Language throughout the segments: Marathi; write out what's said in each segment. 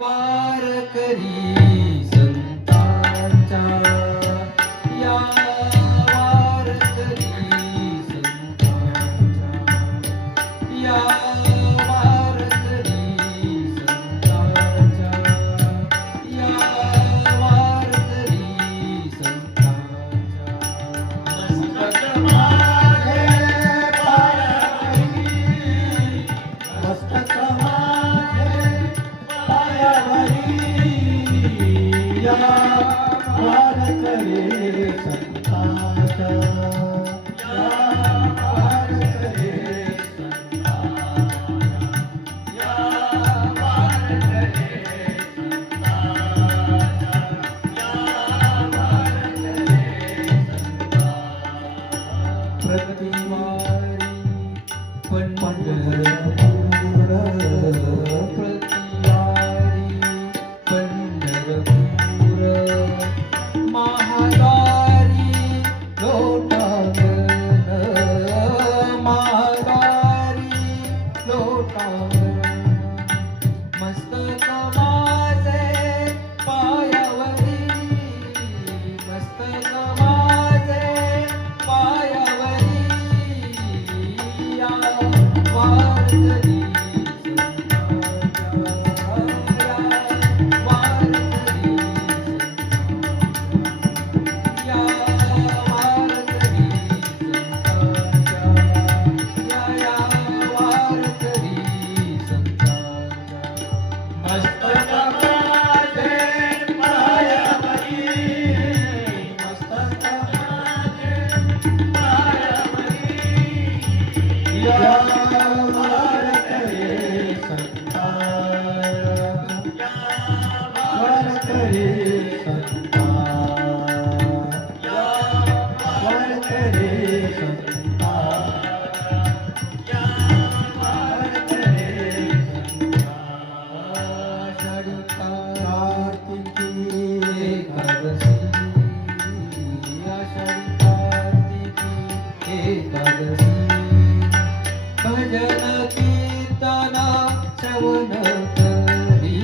वारकरी संतांच्या या वारकरी संतांच्या या वारकरी संतांच्या या वारकरी संतांच्या मस्तक माझे पायावरी, मस्तक माझे पायावरी, या वारकरी संतांच्या, या वारकरी संतांच्या, या वारकरी संतांच्या, या वारकरी प्रतिवारी पंढरपूर प्रतिवारी पंढरपूर महादारी लोटांगण महादारी लोटांगण मस्तक माझे पायावरी मस्तक माझे पायावरी या वारकरी संतांच्या या वारकरी संतांच्या या वारकरी संतांच्या या वारकरी संतांच्या मस्तक माझे पायावरी, मस्तक माझे पायावरी, या वारकरी संतांच्या, या वारकरी संतांच्या, या वारकरी संतांच्या, या वारकरी आषाढी कार्तिकी एकादशी आषाढी कार्तिकी एकादशी भजन कीर्तन श्रवण करी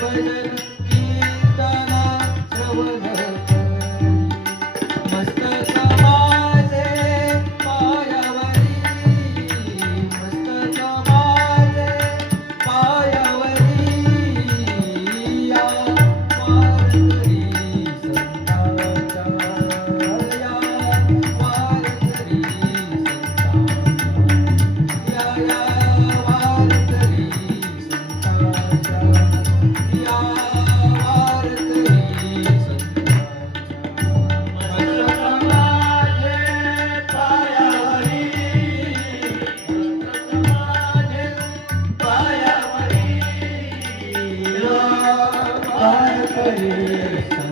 भजन कीर्तन श्रवण करी मस्तक माझे पायावरी मस्तक माझे पायावरी या वारकरी संतांच्या या वारकरी संतांच्या या वारकरी संतांच्या या वारकरी संतांच्या मस्तक माझे पायावरी, मस्तक माझे पायावरी, या वारकरी संतांच्या.